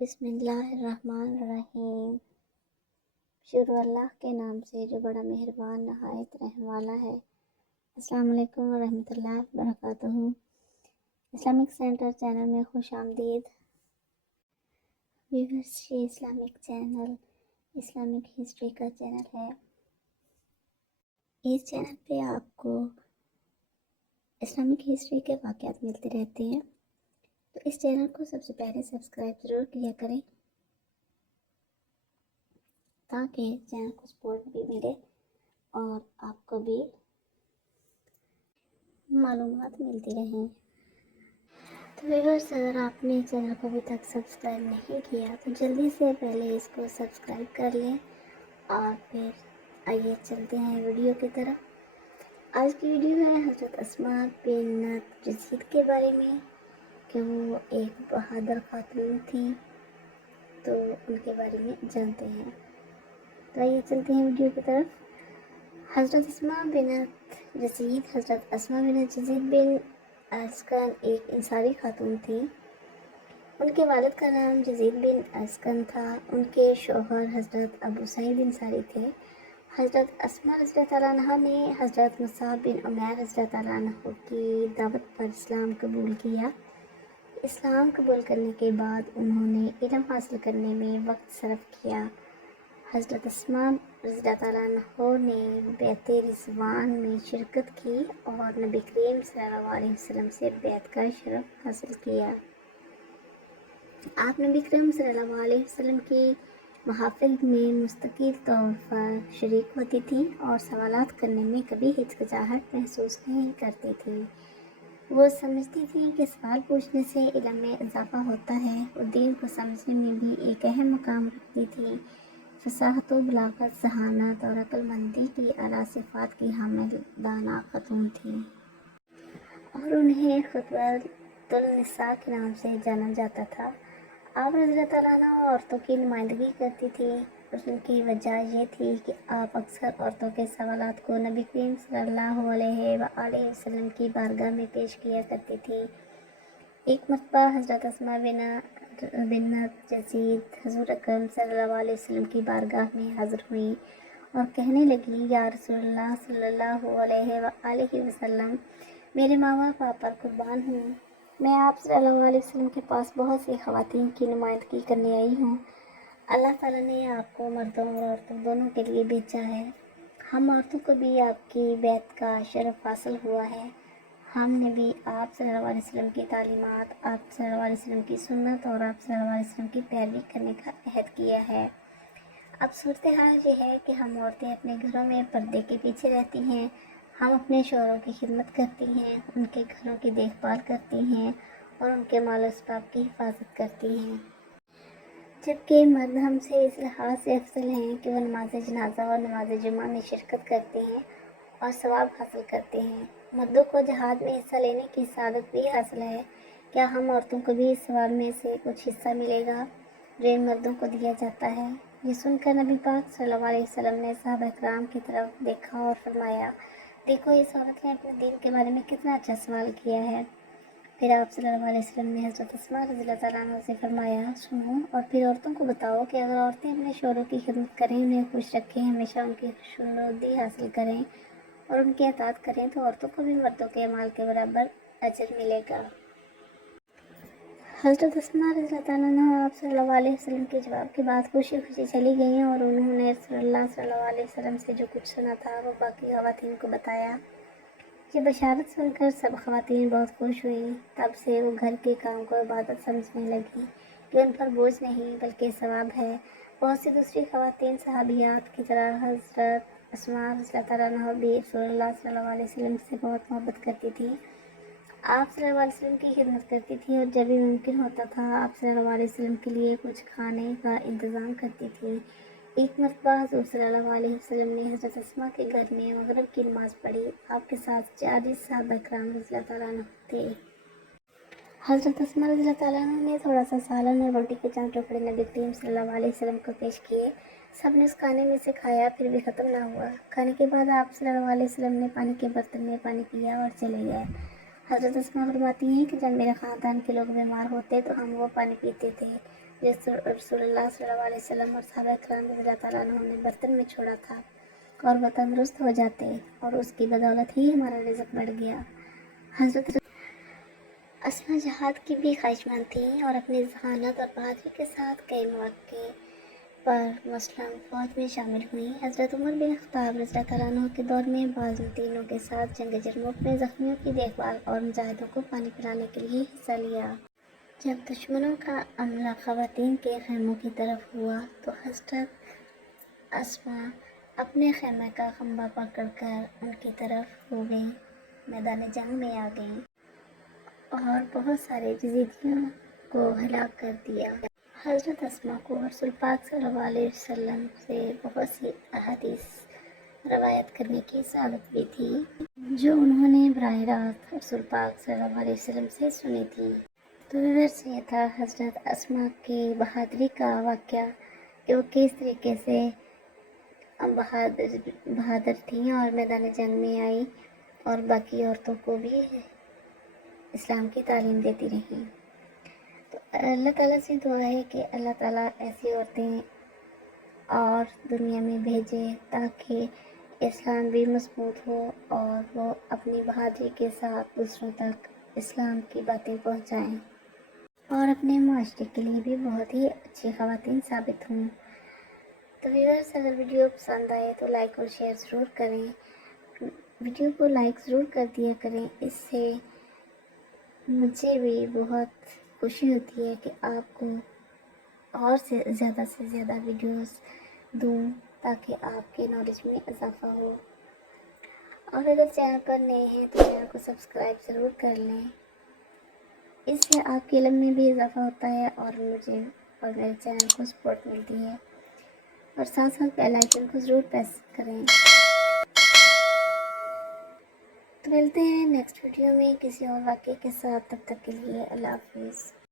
بسم اللہ الرحمن الرحیم۔ شروع اللہ کے نام سے جو بڑا مہربان نہایت رحم والا ہے۔ السلام علیکم ورحمۃ اللہ وبرکاتہ۔ اسلامک سینٹر چینل میں خوش آمدید۔ ویورز، یہ اسلامک چینل اسلامک ہسٹری کا چینل ہے۔ اس چینل پہ آپ کو اسلامک ہسٹری کے واقعات ملتے رہتے ہیں، تو اس چینل کو سب سے پہلے سبسکرائب ضرور کیا کریں تاکہ چینل کو سپورٹ بھی ملے اور آپ کو بھی معلومات ملتی رہیں۔ تو ویورز، اگر آپ نے چینل کو ابھی تک سبسکرائب نہیں کیا تو جلدی سے پہلے اس کو سبسکرائب کر لیں اور پھر آئیے چلتے ہیں ویڈیو کی طرف۔ آج کی ویڈیو ہے حضرت اسماء بنت یزید کے بارے میں کہ وہ ایک بہادر خاتون تھیں، تو ان کے بارے میں جانتے ہیں۔ تو آئیے چلتے ہیں ویڈیو کی طرف۔ حضرت اسماء بنت یزید حضرت اسماء بنت یزید بن ارسکن ایک انصاری خاتون تھی۔ ان کے والد کا نام یزید بن ارسکن تھا۔ ان کے شوہر حضرت ابو سعید انصاری تھے۔ حضرت اسماء رضی اللہ تعالیٰ عنہ نے حضرت مصعب بن عمیر رضی اللہ تعالیٰ عنہ کی دعوت پر اسلام قبول کیا۔ اسلام قبول کرنے کے بعد انہوں نے علم حاصل کرنے میں وقت صرف کیا۔ حضرت اسماء رضی اللہ تعالیٰ عنہ نے بیعت رضوان میں شرکت کی اور نبی کریم صلی اللہ علیہ وسلم سے بیعت کا شرف حاصل کیا۔ آپ نبی کریم صلی اللہ علیہ وسلم کی محافل میں مستقل طور پر شریک ہوتی تھیں اور سوالات کرنے میں کبھی ہچکچاہٹ محسوس نہیں کرتی تھیں۔ وہ سمجھتی تھیں کہ سوال پوچھنے سے علم میں اضافہ ہوتا ہے۔ وہ دین کو سمجھنے میں بھی ایک اہم مقام رکھتی تھیں۔ فصاحت و بلاغت، ذہانت اور عقل مندی کی اعلیٰ صفات کی حامل دانا خاتون تھیں اور انہیں خطبۃ النساء کے نام سے جانا جاتا تھا۔ آپ رضی اللہ تعالیٰ عنہ عورتوں کی نمائندگی کرتی تھیں۔ ان کی وجہ یہ تھی کہ آپ اکثر عورتوں کے سوالات کو نبی کریم صلی اللہ علیہ وآلہ وسلم کی بارگاہ میں پیش کیا کرتی تھیں۔ ایک مرتبہ حضرت اسماء بنت یزید حضور اکرم صلی اللہ علیہ وسلم کی بارگاہ میں حاضر ہوئیں اور کہنے لگیں، یا رسول اللہ صلی اللہ علیہ وآلہ وسلم، میرے ماں باپ آپ پر قربان ہوں۔ میں آپ صلی اللہ علیہ وسلم کے پاس بہت سی خواتین کی نمائندگی کرنے آئی ہوں۔ اللہ تعالیٰ نے آپ کو مردوں اور عورتوں دونوں کے لیے بھیجا ہے۔ ہم عورتوں کو بھی آپ کی بیعت کا شرف حاصل ہوا ہے۔ ہم نے بھی آپ صلی اللہ علیہ وسلم کی تعلیمات، آپ صلی اللہ علیہ وسلم کی سنت اور آپ صلی اللہ علیہ وسلم کی پیروی کرنے کا عہد کیا ہے۔ اب صورتحال یہ ہے کہ ہم عورتیں اپنے گھروں میں پردے کے پیچھے رہتی ہیں۔ ہم اپنے شوہروں کی خدمت کرتی ہیں، ان کے گھروں کی دیکھ بھال کرتی ہیں اور ان کے مال و اسباب کی حفاظت کرتی ہیں، جبکہ مرد ہم سے اس لحاظ سے افضل ہیں کہ وہ نماز جنازہ اور نماز جمعہ میں شرکت کرتے ہیں اور ثواب حاصل کرتے ہیں۔ مردوں کو جہاد میں حصہ لینے کی سعادت بھی حاصل ہے۔ کیا ہم عورتوں کو بھی اس ثواب میں سے کچھ حصہ ملے گا جو ان مردوں کو دیا جاتا ہے؟ یہ سن کر نبی پاک صلی اللہ علیہ وسلم نے صحابہ کرام کی طرف دیکھا اور فرمایا، دیکھو اس عورت نے اپنے دین کے بارے میں کتنا اچھا سوال کیا ہے۔ پھر آپ صلی اللہ علیہ وسلم نے حضرت اسماء رضی اللہ تعالیٰ عنہ سے فرمایا، سنو اور پھر عورتوں کو بتاؤ کہ اگر عورتیں اپنے شوہروں کی خدمت کریں، انہیں خوش رکھیں، ہمیشہ ان کی خوشنودی حاصل کریں اور ان کی اطاعت کریں تو عورتوں کو بھی مردوں کے اعمال کے برابر اجر ملے گا۔ حضرت اسماء رضی اللہ تعالیٰ عنہ آپ صلی اللہ علیہ وسلم کے جواب کے بعد خوشی خوشی چلی گئیں اور انہوں نے رسول اللہ صلی اللہ علیہ وسلم سے جو کچھ سنا تھا وہ باقی خواتین کو بتایا۔ یہ بشارت سن کر سب خواتین بہت خوش ہوئیں۔ تب سے وہ گھر کے کام کو عبادت سمجھنے لگیں کہ ان پر بوجھ نہیں بلکہ ثواب ہے۔ بہت سی دوسری خواتین صحابیات کی طرح حضرت اسماء رضی اللہ تعالیٰ عنہ بھی رسول اللہ صلی اللہ علیہ وسلم سے بہت محبت کرتی تھیں۔ آپ صلی اللہ علیہ وسلم کی خدمت کرتی تھی اور جب بھی ممکن ہوتا تھا آپ صلی اللہ علیہ وسلم کے لیے کچھ کھانے کا انتظام کرتی تھی۔ ایک مرتبہ حضور صلی اللہ علیہ وسلم نے حضرت اسماء کے گھر میں مغرب کی نماز پڑھی۔ آپ کے ساتھ 40 صحابہ کرام رضی اللہ تعالیٰ عنہ تھے۔ حضرت اسماء رضی اللہ تعالیٰ عنہ نے تھوڑا سا سالن اور روٹی کے چند ٹکڑے نبی کریم صلی اللہ علیہ وسلم کو پیش کیے۔ سب نے اس کھانے میں سے کھایا، پھر بھی ختم نہ ہوا۔ کھانے کے بعد آپ صلی اللہ علیہ وسلم نے پانی کے برتن میں پانی پیا اور چلے گئے۔ حضرت اسماء فرماتی ہیں کہ جب میرے خاندان کے لوگ بیمار ہوتے تو ہم وہ پانی پیتے تھے جس رسول اللہ صلی اللہ علیہ وسلم اور صحابہ کرام رضی اللہ تعالیٰ عنہ نے برتن میں چھوڑا تھا، اور وہ تندرست ہو جاتے، اور اس کی بدولت ہی ہمارا رزق بڑھ گیا۔ حضرت اسماء جہاد کی بھی خواہشمند تھیں اور اپنی ذہانت اور بہادری کے ساتھ کئی مواقع پر مثلاً فوج میں شامل ہوئیں۔ حضرت عمر بن خطاب رضی اللہ تعالیٰ عنہ کے دور میں بازنطینوں کے ساتھ جنگ جرموک میں زخمیوں کی دیکھ بھال اور مجاہدوں کو پانی پلانے کے لیے حصہ لیا۔ جب دشمنوں کا عملہ خواتین کے خیموں کی طرف ہوا تو حضرت اسماء اپنے خیمے کا کھمبا پکڑ کر ان کی طرف ہو گئیں، میدان جنگ میں آ گئیں اور بہت سارے یزیدیوں کو ہلاک کر دیا۔ حضرت اسماء کو رسول پاک صلی اللہ علیہ وسلم سے بہت سی احادیث روایت کرنے کی سعادت بھی تھی جو انہوں نے براہ راست رسول پاک صلی اللہ علیہ وسلم سے سنی تھی۔ تو ویورس یہ تھا حضرت اسماء کی بہادری کا واقعہ کہ وہ کس طریقے سے بہادر تھیں اور میدان جنگ میں آئی اور باقی عورتوں کو بھی اسلام کی تعلیم دیتی رہیں۔ تو اللہ تعالیٰ سے دعا ہے کہ اللہ تعالیٰ ایسی عورتیں اور دنیا میں بھیجے تاکہ اسلام بھی مضبوط ہو اور وہ اپنی بہادری کے ساتھ دوسروں تک اسلام کی باتیں پہنچائیں اور اپنے معاشرے کے لیے بھی بہت ہی اچھی خواتین ثابت ہوں۔ تو ویورس اگر ویڈیو پسند آئے تو لائک اور شیئر ضرور کریں، ویڈیو کو لائک ضرور کر دیا کریں، اس سے مجھے بھی بہت خوشی ہوتی ہے کہ آپ کو اور سے زیادہ ویڈیوز دوں تاکہ آپ کے نالج میں اضافہ ہو۔ اور اگر چینل پر نئے ہیں تو چینل کو سبسکرائب ضرور کر لیں، اس سے آپ کے علم میں بھی اضافہ ہوتا ہے اور مجھے اور میرے چینل کو سپورٹ ملتی ہے، اور ساتھ ساتھ بیل آئیکن کو ضرور پریس کریں۔ تو ملتے ہیں نیکسٹ ویڈیو میں کسی اور واقعے کے ساتھ، تب تک کے لیے اللہ حافظ۔